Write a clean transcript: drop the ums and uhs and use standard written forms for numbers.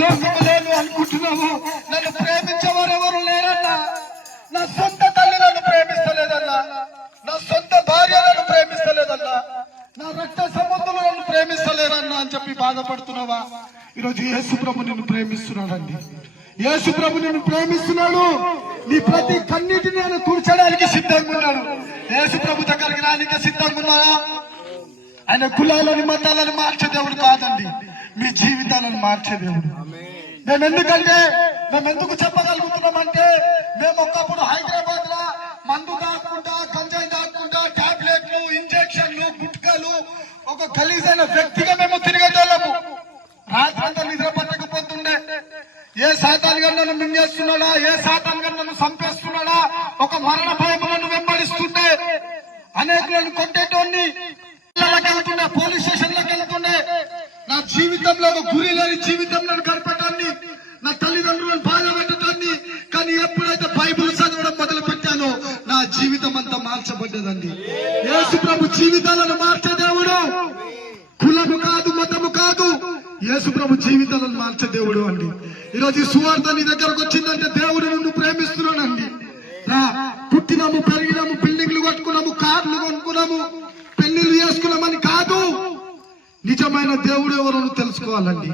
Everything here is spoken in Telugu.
లోకములో అనుకుంటున్నావు నన్ను ప్రేమించేవారు ఎవరు లేరన్నా. నా సొంత తల్లి నన్ను ప్రేమిస్తలేదన్నా, నా సొంత భార్య నన్ను ప్రేమిస్తలేదన్నా, నా రక్త సంబంధులు నన్ను ప్రేమిస్తలేరన్నా అని చెప్పి బాధపడుతున్నావా? ఈరోజు యేసు ప్రభు నిన్ను ప్రేమిస్తున్నాడండి. యేసు ప్రభు నిన్ను ప్రేమిస్తున్నాడు. నీ ప్రతి కన్నీటిని ఆయన తుడచడానికి సిద్ధంగా ఉన్నాడు. యేసు ప్రభు దగ్గరికి రానికి సిద్ధంగా ఉన్నావా? ఆయన కులాలను మతాలను మార్చే దేవుడు కాదండి, మీ జీవితాలను మార్చే దేవుడు. మేము ఎందుకు చెప్పగలుగుతున్నామంటే, మేము ఒకప్పుడు హైదరాబాద్ లో మందు దాక్కుంటా, గంజాయి దాక్కుంటా, టాబ్లెట్లు, ఇంజక్షన్లు, గుట్కలు, ఒక గలీజైన వ్యక్తిగా మేము తిరిగేటోళ్ళము. రాత్రంతా నిద్ర పట్టకపోతుండే. ఏ సాతాన్ గారు నన్ను మింగేస్తున్నాడా, ఏ సాతాన్ గారు నన్ను చంపేస్తున్నాడా, ఒక మరణ భయములను వెంబడిస్తుంటే అనేకులను కొట్టేటోన్ని, వెళ్తుండే పోలీస్ స్టేషన్ లకు వెళ్తుండే. నా జీవితంలో ఒక గురి లేని జీవితం నన్ను గడపటాన్ని, నా తల్లిదండ్రులను బాధ పెట్టడాన్ని. కానీ ఎప్పుడైతే బైబిల్ చదవడం మొదలు పెట్టానో నా జీవితం అంతా మార్చబడ్డదండి. యేసు ప్రభు జీవితాలను మార్చే దేవుడు. కులము కాదు, మతము కాదు, యేసు ప్రభు జీవితాలను మార్చే దేవుడు అండి. ఈరోజు ఈ సువార్త నీ దగ్గరకు వచ్చిందంటే దేవుడు నిన్ను ప్రేమిస్తున్నాడండి. పుట్టినాము, పెరిగినాము, బిల్డింగ్లు కట్టుకున్నాము, కార్లు కొనుక్కున్నాము, పెళ్లిళ్ళు చేసుకున్నామని కాదు, నిజమైన దేవుడు ఎవరో తెలుసుకోవాలండి.